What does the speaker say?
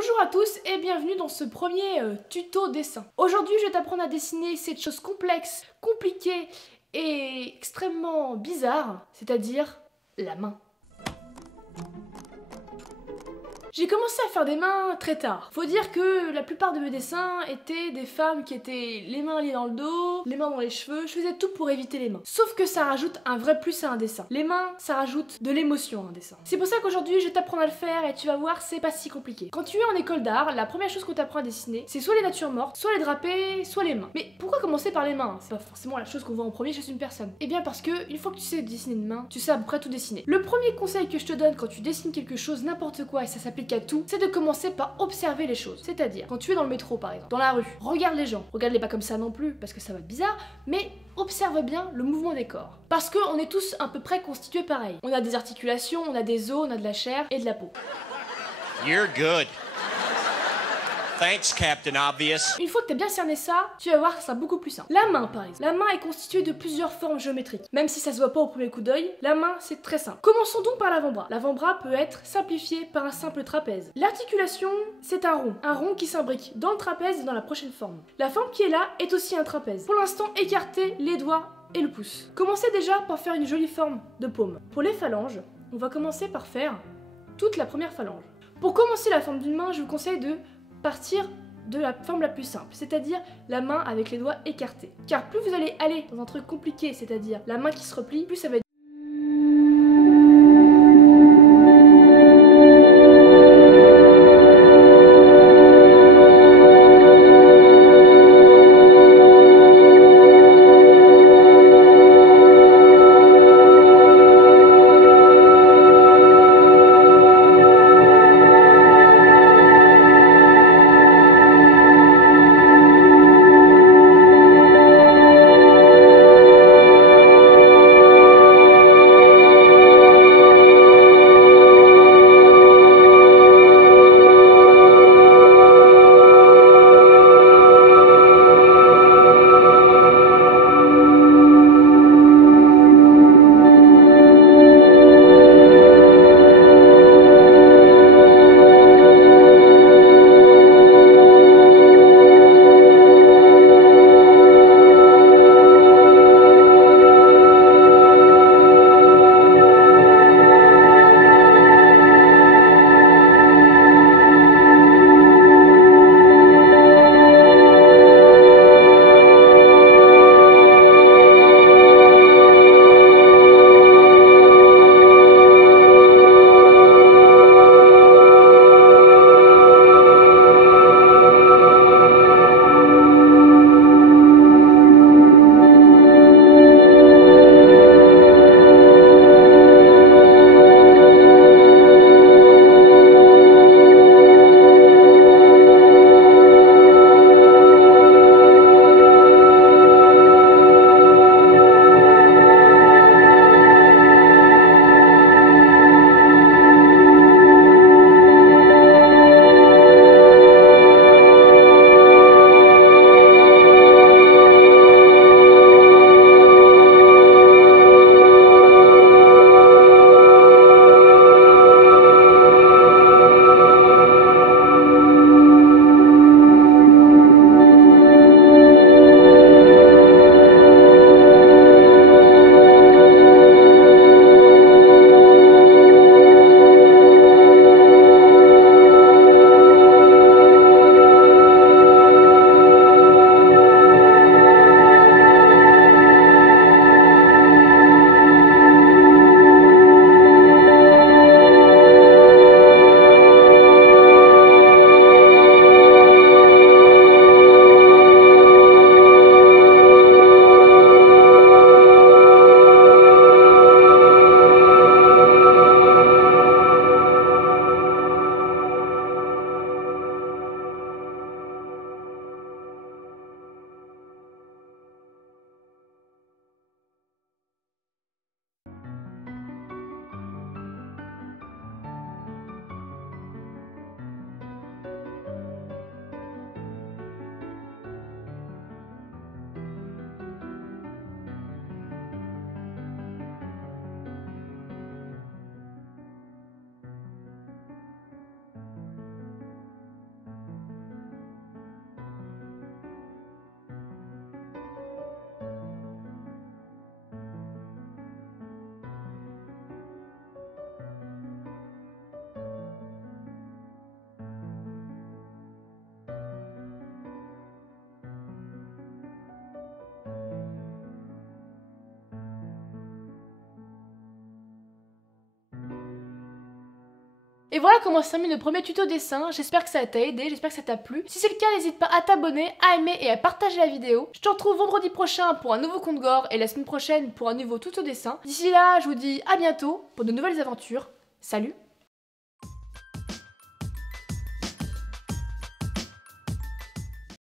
Bonjour à tous et bienvenue dans ce premier tuto dessin. Aujourd'hui je vais t'apprendre à dessiner cette chose complexe, compliquée et extrêmement bizarre, c'est-à-dire la main. J'ai commencé à faire des mains très tard. Faut dire que la plupart de mes dessins étaient des femmes qui étaient les mains liées dans le dos, les mains dans les cheveux, je faisais tout pour éviter les mains. Sauf que ça rajoute un vrai plus à un dessin. Les mains, ça rajoute de l'émotion à un dessin. C'est pour ça qu'aujourd'hui je vais t'apprendre à le faire et tu vas voir, c'est pas si compliqué. Quand tu es en école d'art, la première chose qu'on t'apprend à dessiner, c'est soit les natures mortes, soit les drapés, soit les mains. Mais pourquoi commencer par les mains? C'est pas forcément la chose qu'on voit en premier chez une personne. Eh bien parce que une fois que tu sais dessiner une main, tu sais à peu près tout dessiner. Le premier conseil que je te donne quand tu dessines quelque chose, n'importe quoi, et ça s'applique à tout, c'est de commencer par observer les choses. C'est-à-dire, quand tu es dans le métro par exemple, dans la rue, regarde les gens. Regarde-les pas comme ça non plus, parce que ça va être bizarre, mais observe bien le mouvement des corps. Parce qu'on est tous à peu près constitués pareil. On a des articulations, on a des os, on a de la chair et de la peau. You're good. Thanks, Captain Obvious. Une fois que tu as bien cerné ça, tu vas voir que c'est beaucoup plus simple. La main par exemple. La main est constituée de plusieurs formes géométriques. Même si ça se voit pas au premier coup d'œil, la main c'est très simple. Commençons donc par l'avant-bras. L'avant-bras peut être simplifié par un simple trapèze. L'articulation, c'est un rond qui s'imbrique dans le trapèze et dans la prochaine forme. La forme qui est là est aussi un trapèze. Pour l'instant, écartez les doigts et le pouce. Commencez déjà par faire une jolie forme de paume. Pour les phalanges, on va commencer par faire toute la première phalange. Pour commencer la forme d'une main, je vous conseille de partir de la forme la plus simple, c'est-à-dire la main avec les doigts écartés. Car plus vous allez aller dans un truc compliqué, c'est-à-dire la main qui se replie, plus ça va être Et voilà comment se termine le premier tuto dessin. J'espère que ça t'a aidé, j'espère que ça t'a plu. Si c'est le cas, n'hésite pas à t'abonner, à aimer et à partager la vidéo. Je te retrouve vendredi prochain pour un nouveau conte gore et la semaine prochaine pour un nouveau tuto dessin. D'ici là, je vous dis à bientôt pour de nouvelles aventures. Salut!